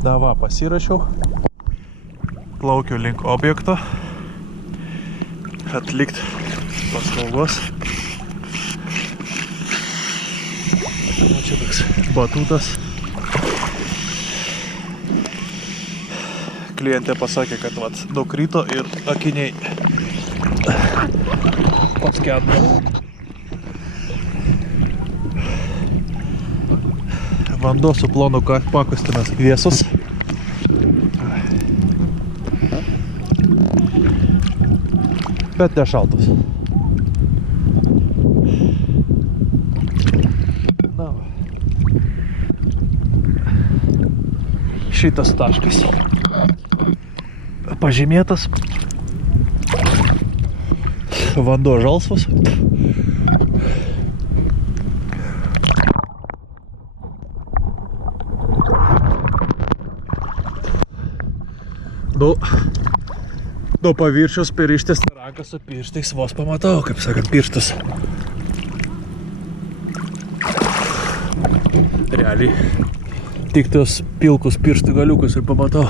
Dava, pasirašiau. Plaukiu link objekto. Atlikti paslaugos. Čia toks batutas. Klientė pasakė, kad nukrito ir akiniai paskendo. Vanduo su plonu pakustinas vėsus. Bet nešaltas. Na, šitas taškas pažymėtas. Vanduo žalsvas. Nuo paviršiaus pirštis ranką su pirštais vos pamatau, kaip sakant, pirštas. Realiai tik tos pilkus pirštų galiukus ir pamatau.